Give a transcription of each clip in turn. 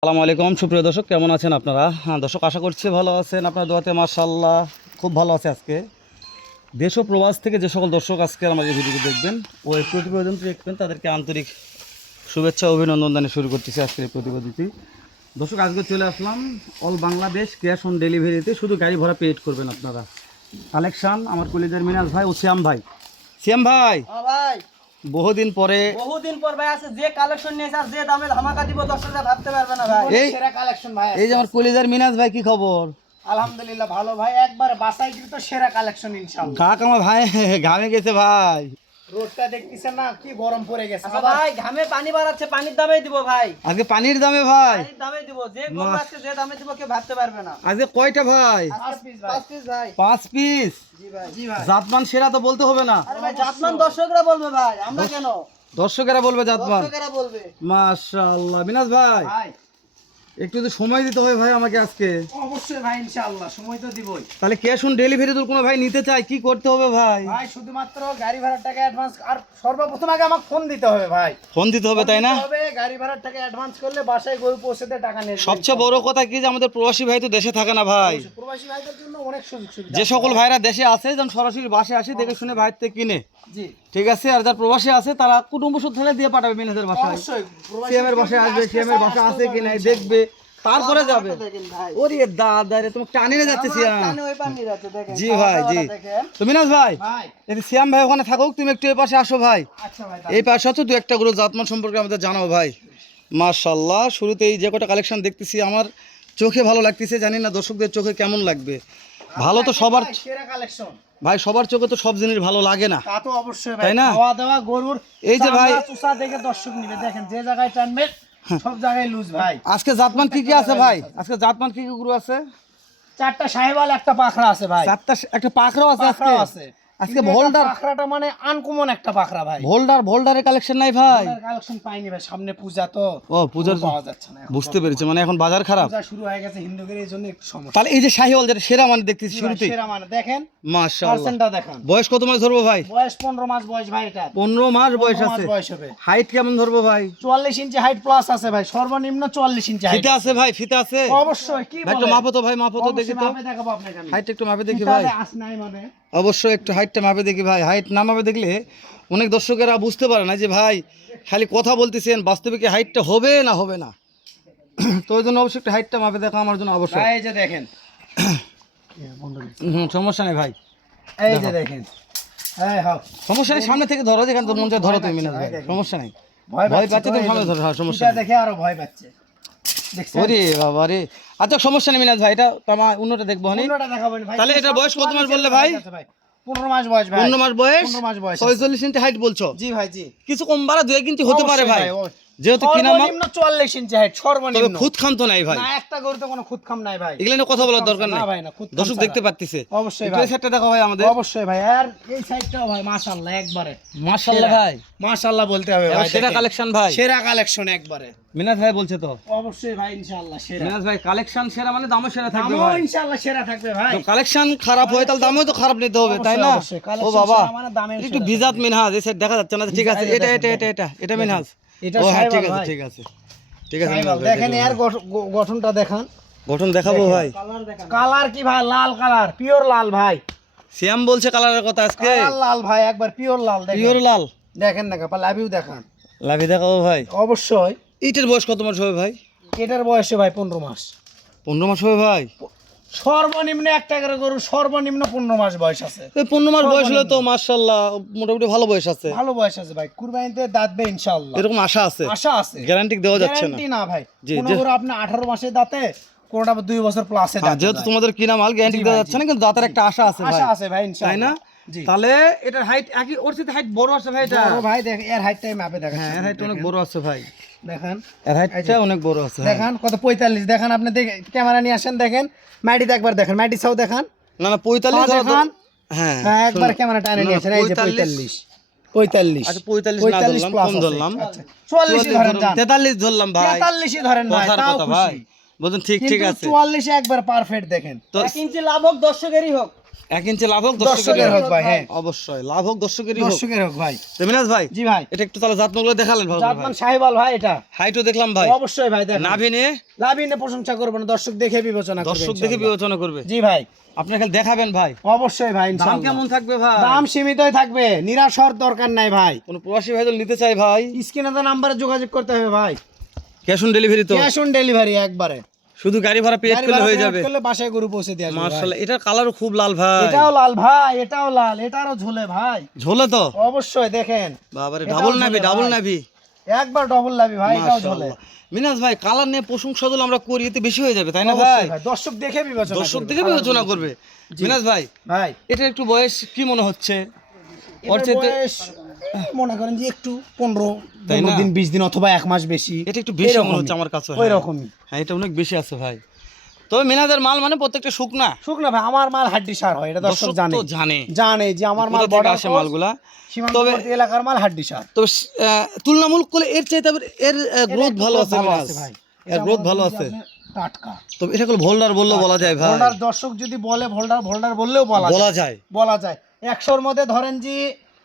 আসসালামু আলাইকুম সুপ্রিয় দর্শক, কেমন আছেন আপনারা? হ্যাঁ দর্শক, আশা করছি ভালো আছেন। আপনার দোয়াতে মাশাআল্লাহ খুব ভালো আছে। আজকে দেশ ও প্রবাস থেকে যে সকল দর্শক আজকে আমাদের ভিডিওটি দেখবেন ও এই প্রতিবেদনটি দেখবেন, তাদেরকে আন্তরিক শুভেচ্ছা অভিনন্দন জানিয়ে শুরু করতেছি আজকের এই প্রতিবেদনটি। দর্শক, আজকে চলে আসলাম অল বাংলাদেশ ক্যাশ অন ডেলিভারিতে। শুধু গাড়ি ভাড়া পেড করবেন আপনারা। কালেকশন আমার কলিজার মিনাজ ভাই ও শ্যাম ভাই। শ্যাম ভাই, ভাই বহুদিন পর ভাই আছে, যে কালেকশন নিয়েছে আর যে দামে ধামাকা দিব দর্শকরা ভাবতে পারবে না ভাই। এই সেরা কালেকশন ভাই। এই যে আমার কলিজার মিনাজ ভাই, কি খবর? আলহামদুলিল্লাহ ভালো ভাই, একবার বাসাইকৃত সেরা কালেকশন ইনশাআল্লাহ। কাক আমার ভাই ঘামে গেছে ভাই। রোদটা দেখতেছেন না কি গরম পড়ে গেছে ভাই, ঘামে পানি বাড়াচ্ছে, পানির দামে দিব ভাই। আজকে পানির দামে ভাই, পানির দামে দিব, যে গরম আজকে যে দামে দিব কেউ ভাবতে পারবে না। আজকে কয়টা ভাই? 5 পিস ভাই। 5 পিস ভাই। 5 পিস। জি ভাই, জি ভাই। জাতমান সেরা তো বলতে হবে না? আরে ভাই জাতমান দর্শকরা বলবে ভাই, আমরা কেন? দর্শকেরা বলবে জাতমান। দর্শকরা বলবে। মাশাআল্লাহ। মিনাজ ভাই, ভাই একটু তো সময় দিতে হবে ভাই আমাকে আজকে। অবশ্যই ভাই, ইনশাআল্লাহ সময় তো দিবই। তাহলে ক্যাশ অন ডেলিভারি তো কোনো ভাই নিতে চায়, কি করতে হবে ভাই? ভাই শুধুমাত্র গাড়ি ভাড়ার টাকা অ্যাডভান্স, আর সর্বপ্রথম আগে আমাকে ফোন দিতে হবে ভাই। ফোন দিতে হবে, তাই না? হবে, গাড়ি ভাড়ার টাকা অ্যাডভান্স করলে বাসায় গরু পৌঁছে দিয়ে টাকা নিয়ে যাবে। সবচেয়ে বড় কথা কি যে আমাদের প্রবাসী ভাই তো দেশে থাকে না ভাই। প্রবাসী ভাইদের জন্য অনেক সুযোগ সুবিধা। যে সকল ভাইরা দেশে আছে যেন সরাসরি বাসে আসে, দেখে শুনে ভাইয়ের থেকে কিনে। জি ঠিক আছে। আর যারা প্রবাসী আছে তারা কুটুম্ব সূত্রে দিয়ে পাঠাবে মিনাজের বাসায়। অবশ্যই সিএমের বাসায় আসবে, সিএমের বাসা আছে কি নাই দেখবে, তারপরে যাবে। ওরে দাদা রে, তুমি টানি না যাচ্ছে সিয়াম। জি ভাই, জি। তো মিনাজ ভাই, এই সিয়াম ভাই ওখানে থাকুক, তুমি একটু এই পাশে আসো ভাই। আচ্ছা ভাই, এই পাশে আছো, দু একটা করে জাতমান সম্পর্কে আমাদের জানাও ভাই। মাশাআল্লাহ, শুরুতেই যে কটা কালেকশন দেখতেছি আমার চোখে ভালো লাগতেছে, জানি না দর্শকদের চোখে কেমন লাগবে। ভালো তো সবার সেরা কালেকশন ভাই, সবার চোখে তো সব জিনিস ভালো লাগে না, তা তো অবশ্যই ভাই। তাই না? খাওয়া দাওয়া গরুর এই যে ভাই, চুষা দেখে দর্শক নিবে, দেখেন যে জায়গায় টানবে সব জায়গায় লুজ ভাই। আজকে জাতমান কি কি আছে ভাই? আজকে জাতমান কি কি গরু আছে? 4টা সাহেবাল, একটা পাখরা আছে ভাই। 7টা, একটা পাখরাও আছে আজকে। পাখরাও আছে। আজকে ভোল্ডার, পাখরাটা মানে আনকমন একটা পাখরা ভাই। ভোল্ডারের কালেকশন নাই ভাই। কালেকশন পাইনি ভাই, সামনে পূজা তো। ও পূজার পাওয়া যাচ্ছে না এখন। বুঝতে পেরেছি, মানে এখন বাজার খারাপ। পূজা শুরু হয়ে গেছে হিন্দুদের, এই জন্য একটু সমস্যা। তাহলে এই যে শাহিওয়াল যেটা সেরা মানে দেখতেছি শুরুতেই, সেরা মানে দেখেন মাশাআল্লাহ। পার্সেন্টটা দেখেন। বয়স কত মাস ধরবো ভাই? বয়স 15 মাস বয়স ভাই। এটা 15 মাস বয়স আছে। বয়স হবে। হাইট কেমন ধরবো ভাই? 44 ইঞ্চি হাইট প্লাস আছে ভাই, সর্বনিম্ন 44 ইঞ্চি হাইট ফিতা আছে ভাই? ফিতা আছে অবশ্যই। কি ভাই? একটু বলেন? মাপো তো ভাই, মাপো তো দেখি তো। মাপে দেখাবো আপনাকে আমি। হাইট একটু মাপে দেখি ফিতা ভাই। আস নাই মানে অবশ্যই একটু হাইটটা মাপে দেখি ভাই। হাইট না মাপে দেখলে অনেক দর্শকেরা বুঝতে পারে না যে ভাই খালি কথা বলতেছেন, বাস্তবে কি হাইটটা হবে না হবে না। তো ওই জন্য অবশ্যই একটু হাইটটা মাপে দেখা আমার জন্য অবশ্যই। ভাই, এই যে দেখেন, সমস্যা নেই ভাই, এই যে দেখেন। হ্যাঁ হ্যাঁ, সমস্যা নেই, সামনে থেকে ধরো, যেখানে তোর মন চায় ধরো তুমি মিনাজ ভাই, সমস্যা নেই। ভয় পাচ্ছে তুমি সামনে ধরো, হ্যাঁ সমস্যা এটা নেই। দেখে আরো ভয় পাচ্ছে, দেখছেন? ওরে বাবা রে। আচ্ছা সমস্যা নেই মিনাজ ভাই, এটা তোমার অন্যটা দেখবো হানি। অন্যটা দেখাবেন ভাই। তাহলে এটা বয়স কত মাস বললে ভাই? 15 মাস বয়স ভাই। 15 মাস বয়স, 15 মাস বয়স। 46 ইঞ্চি হাইট বলছো? জি ভাই, জি। কিছু কম বাড়া 2 ইঞ্চি হতে পারে ভাই, যেহেতু কিনা মাল। সর্বনিম্ন 44 ইঞ্চি হাইট, তবে সর্বনিম্ন। খুদ খাম তো নাই ভাই, না, একটা গরুতে কোনো খুদ খাম নাই ভাই। এগুলো নিয়ে কথা বলার দরকার নাই না ভাই, না, খুদ খাম দর্শক ছাড়া। দেখতে পাচ্ছেছে। অবশ্যই একটু ভাই। এই সাইডটা দেখো ভাই আমাদের। অবশ্যই ভাই। আর এই সাইডটাও ভাই মাশাআল্লাহ একবারে মাশাআল্লাহ ভাই, মাশাআল্লাহ বলতে হবে এবার ভাই। সেরা দেখেন। কালেকশন ভাই, সেরা কালেকশন একবারে। মিনাজ ভাই বলছে তো। অবশ্যই ভাই, ইনশাআল্লাহ সেরা। মিনাজ ভাই কালেকশন সেরা মানে দামও সেরা থাকবে দামও ভাই। ইনশাআল্লাহ সেরা থাকবে ভাই। তো কালেকশন খারাপ হয় তাহলে দামও তো খারাপ নিতে হবে, তাই না? অবশ্যই, ও collection বাবা, সেরা মানে দামেও একটু সেরা বিজাত মিনহাজ, এই সাইড দেখা যাচ্ছে না, ঠিক আছে। এটা এটা এটা এটা এটা মিনহাজ। এটা ও হ্যাঁ, ঠিক সাহেবাল আছে ভাই। ঠিক আছে ঠিক আছে। সাহেবাল, মিনহাজ ভাই, দেখেন এর গঠনটা দেখান। গঠন দেখাবো ভাই। কালার কি ভাই, লাল কালার, পিওর লাল ভাই। শ্যাম বলছে কালারের কথা আজকে, কালার লাল ভাই, একবার পিওর লাল। দেখেন, পিওর লাল। দেখেন না কাপা, লাভিও দেখান। লাভি দেখাবো ভাই। অবশ্যই। ইটের বয়স কত মাস হবে ভাই? এটার বয়সে ভাই 15 মাস। 15 মাস হবে ভাই। সর্বনিম্ন একটা করে গরু সর্বনিম্ন 15 মাস বয়স আছে। এই 15 মাস বয়স হলে তো মাশাআল্লাহ মোটামুটি ভালো বয়স আছে। ভালো বয়স আছে ভাই, কুরবানিতে দাঁতবে ইনশাআল্লাহ, এরকম আশা আছে, আশা আছে। গ্যারান্টি দেওয়া যাচ্ছে না। গ্যারান্টি না ভাই, জি, কোন জি। গরু আপনি 18 মাসে দাঁতে, কোনটা 2 বছর প্লাসে হ্যাঁ, দাঁতে। যেহেতু তোমাদের কিনা মাল গ্যারান্টি জি দেওয়া ভাই, যাচ্ছে না, কিন্তু দাঁতের একটা আশা আছে ভাই, আশা আছে ভাই তাই ইনশাআল্লাহ। না? জি। তাহলে এটার হাইট একই, ওর সাথে হাইট বড় আছে ভাই। এটা বড় ভাই, দেখেন এর হাইটটাই মাপে দেখেন। হ্যাঁ, এর হাইট অনেক বড় আছে ভাই, দেখেন এর হাইটটা অনেক বড় আছে। হ্যাঁ। দেখেন কত 45। দেখেন আপনি, ক্যামেরা নিয়ে আসেন, দেখেন মাইটিতে একবার দেখেন, মাইটি ছাও দেখান। না না 45 ধরো তো। দেখান। হ্যাঁ হ্যাঁ, একবার শুনুন। ক্যামেরা টানে না, নিয়ে আসেন, এই যে 45 45। আচ্ছা 45 না ধরলাম, প্লাস কম আছে। ধরলাম। আচ্ছা 44 ধরেন, যান 43 ধরলাম ভাই। 43 ধরেন ভাই, কথার তাও কথা খুশি। ভাই, বলুন ঠিক ঠিক কিন্তু আছে। 44 একবার পারফেক্ট। দেখেন তো 1 ইঞ্চি লাভ হোক, দর্শকেরই হোক, 1 ইঞ্চি লাভ হোক দর্শকের হোক ভাই, হ্যাঁ অবশ্যই লাভ হোক দর্শকেরই হোক। দর্শকের হোক ভাই। তো মিনাজ ভাই জি ভাই, এটা একটু তাহলে জাতমানগুলো দেখালেন ভালো করে জাতমান ভাই। সাহিওয়াল ভাই, এটা হাইটও দেখলাম ভাই, অবশ্যই ভাই দেখেন। নাভি নিয়ে লাভিনে প্রশংসা করব না, দর্শক দেখে বিবেচনা করবে। দর্শক দেখে বিবেচনা করবে। জি ভাই, আপনি খালি দেখাবেন ভাই। অবশ্যই ভাই, দাম ইনশাআল্লাহ। কেমন থাকবে ভাই? দাম সীমিতই থাকবে, নিরাশ হওয়ার দরকার নাই ভাই। কোন প্রবাসী ভাই যদি নিতে চাই ভাই, স্ক্রিনে তো নাম্বারে যোগাযোগ করতে হবে ভাই। ক্যাশ অন ডেলিভারি তো? ক্যাশ অন ডেলিভারি একবারে, শুধু গাড়ি ভাড়া পেড গাড়ি করলে ভাড়া হয়ে pay যাবে। করলে বাসায় গরু পৌঁছে দিয়ে আসবে ভাই। মাশাআল্লাহ, এটার কালারও খুব লাল ভাই। এটাও লাল ভাই, এটাও লাল, এটারও ঝোলে ভাই। ঝোলে তো অবশ্যই দেখেন, বাবারে, এটাও ডাবল ঝোলে নাভি, ভাই। ডাবল নাভি। একবার ডবল লাভি ভাই, এটাও ঝোলে। মাশাআল্লাহ। মিনাজ ভাই কালার নিয়ে প্রশংসা যদি আমরা করি এতে বেশি হয়ে যাবে তাই না ভাই? অবশ্যই ভাই, দর্শক দেখে বিবেচনা দর্শক করবে, দেখে খারাপ বিবেচনা বলছি। করবে। জি। মিনাজ ভাই ভাই এটা একটু বয়স কি মনে হচ্ছে? ওর এটার চাইতে বয়স মনে করেন যে একটু 15 তাই না? দিন 20 দিন অথবা 1 মাস বেশি, এটা একটু বেশি মনে এরকমই। হচ্ছে আমার কাছে। ওই রকমই। হ্যাঁ এটা অনেক বেশি আছে ভাই। তবে মিনাজের মাল মানে প্রত্যেকটা শুকনা। শুকনা ভাই, আমার মাল হাড্ডি সার হয়, এটা দর্শক জানে। তো জানে জানে যে আমার মাল কোথা থেকে বর্ডার আসে মালগুলা। সীমান্তবর্তী এলাকার মাল হাড্ডি সার। তবে তুলনামূলক করলে এর চাইতে আবার এর গ্রোথ ভালো আছে মিনাজ। ভাই, এর গ্রোথ ভালো আছে। টাটকা তবে এটা কোনো ভোল্ডার বললে বলা যায় ভাই। ভোল্ডার, দর্শক যদি বলে ভোল্ডার, ভোল্ডার বললেও বলা যায়। বলা যায়। 100-র মধ্যে ধরেন যে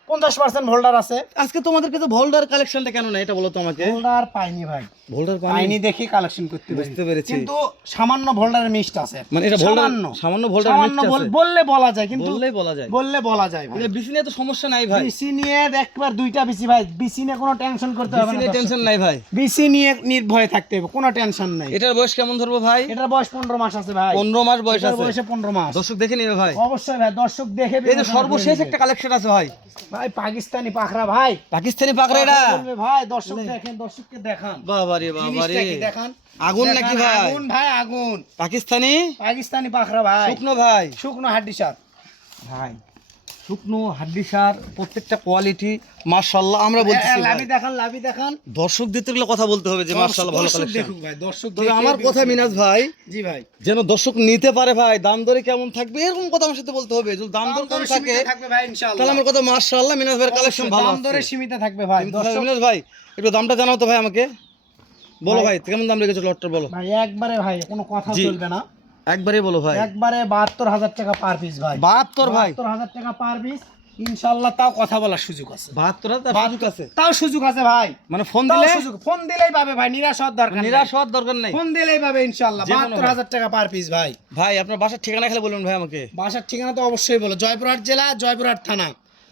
50% ভোল্ডার আছে। আজকে তোমাদের কাছে ভোল্ডার কালেকশনটা কেন না এটা বলো তো আমাকে। ভোল্ডার পাইনি ভাই, ভোল্ডার পাইনি দেখি কালেকশন করতে বুঝতে পেরেছি। কিন্তু সামান্য ভোল্ডারের মিক্সড আছে। মানে এটা ভোল্ডার সামান্য ভোল্ডার সামান্য মিক্স আছে। বললে বলা যায়, কিন্তু বললেই বলা যায়। বললে বলা যায় ভাই। এটা বিসি নিয়ে তো সমস্যা নাই ভাই। বিসি নিয়ে একবার দুইটা বিসি ভাই, বিসি নিয়ে কোনো টেনশন করতে হবে বিসি না। নিয়ে টেনশন নাই ভাই। বিসি নিয়ে নির্ভয়ে থাকতে হবে, কোনো টেনশন নাই। এটার বয়স কেমন ধরবো ভাই? এটার বয়স 15 মাস আছে ভাই। 15 মাস বয়স এটার আছে। বয়সে 15 মাস। দর্শক দেখে নিবে ভাই। অবশ্যই ভাই, দর্শক দেখে এই যে বিবেচনা সর্বশেষ করে একটা নিবে। কালেকশন আছে ভাই। ভাই পাকিস্তানি পাখরা ভাই, পাকিস্তানি পাকড়া এটা। বলবে ভাই, দর্শক দেখেন, দর্শককে দেখান। বাবারে বাবারে, জিনিসটা কি দেখান। আগুন দেখান, নাকি ভাই? আগুন ভাই, আগুন। পাকিস্তানি পাকিস্তানি পাখরা ভাই, শুকনো ভাই। শুকনো হাড্ডি সার ভাই শুকনো হাড্ডি সার, প্রত্যেকটা কোয়ালিটি মাশাআল্লাহ। আমরা বলতেছি ভাই, লাভি দেখান, লাভি দেখান। দর্শক দিতে গেলে কথা বলতে হবে যে মাশাআল্লাহ ভালো দর্শক কালেকশন। দেখুক ভাই, দর্শক তবে দেখে আমার কথা বিবেচনা মিনাজ ভাই, জি ভাই, যেন দর্শক নিতে পারে ভাই, দাম দরে কেমন থাকবে এরকম কথা আমার সাথে বলতে হবে। যদি দাম দর কম দরে থাকে সীমিত থাকবে ভাই ইনশাআল্লাহ। তাহলে আমার কথা মাশাআল্লাহ মিনাজ ভাইয়ের কালেকশন ভালো দাম দরে আছে। সীমিত থাকবে ভাই। কিন্তু দর্শক মিনাজ ভাই একটু দামটা জানাও তো ভাই আমাকে। বলো ভাই কেমন দাম রেখেছো লটটার বলো। ভাই একবারে ভাই কোনো কথা জি। চলবে না, একবারে বলো ভাই। একবারে 72,000 টাকা পার পিস ভাই। 72 ভাই। 72,000 টাকা পার পিস ইনশাআল্লাহ। তাও কথা বলার সুযোগ আছে, 72 তার সুযোগ আছে। তাও সুযোগ আছে ভাই। মানে ফোন তাও দিলে সুযোগ, ফোন দিলেই পাবে ভাই, নিরাশ হওয়ার দরকার নেই। নিরাশ হওয়ার দরকার নেই। ফোন দিলেই পাবে ইনশাআল্লাহ। যে কোনো 72,000 টাকা পার পিস ভাই। ভাই আপনার বাসার ঠিকানা খেলে বলুন ভাই আমাকে। বাসার ঠিকানা তো অবশ্যই বলো, জয়পুরহাট জেলা, জয়পুরহাট থানা,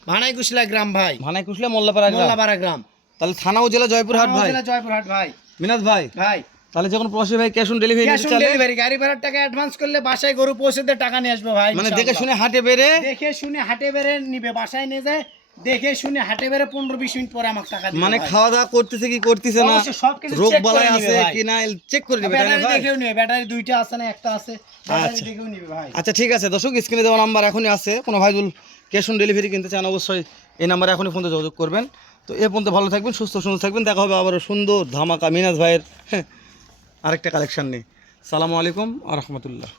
ভানাইকুশলা গ্রাম ভাই, ভানাই কুশলে মোল্লাপাড়া গ্রাম। মোল্লাপাড়া গ্রাম, তাহলে থানাও জেলা জয়পুরহাট ভাই। জেলা জয়পুরহাট ভাই। মিনাজ ভাই ভাই তাহলে যখন প্রবাসী ভাই ক্যাশ অন ডেলিভারি ক্যাশ নিতে অন চাইলে ডেলিভারি, গাড়ি ভাড়ার টাকা অ্যাডভান্স করলে বাসায় গরু পৌঁছে দিয়ে টাকা নিয়ে আসবে ভাই মানে দেখে ইনশাআল্লাহ। শুনে হাটে বেরে দেখে শুনে হাটে বেরে নিবে, বাসায় নিয়ে যায় দেখে শুনে হাটে বেরে 15-20 মিনিট পরে আমাকে টাকা দিবে মানে ভাই। খাওয়া দাওয়া করতেছে কি করতেছে না, অবশ্যই সবকিছু রোগ check করে বালাই নিবে আছে ভাই। কি না চেক করে নেবে তাই না ব্যাটারি ভাই? দেখেও নিবে, ব্যাটারি দুইটা আছে না একটা আছে, ব্যাটারি আচ্ছা। দেখেও নিবে ভাই। আচ্ছা ঠিক আছে দর্শক, স্ক্রিনে দেওয়া নাম্বার এখনই আছে। কোনো ভাই যদি ক্যাশ অন ডেলিভারি কিনতে চান অবশ্যই এই নাম্বারে এখনই ফোনে যোগাযোগ করবেন। তো এ পর্যন্ত ভালো থাকবেন, সুস্থ সুন্দর থাকবেন। দেখা হবে আবারও সুন্দর ধামাকা মিনাজ ভাইয়ের আরেকটা কালেকশন নেই। সালামু আলাইকুম আ রহমতুল্লাহ।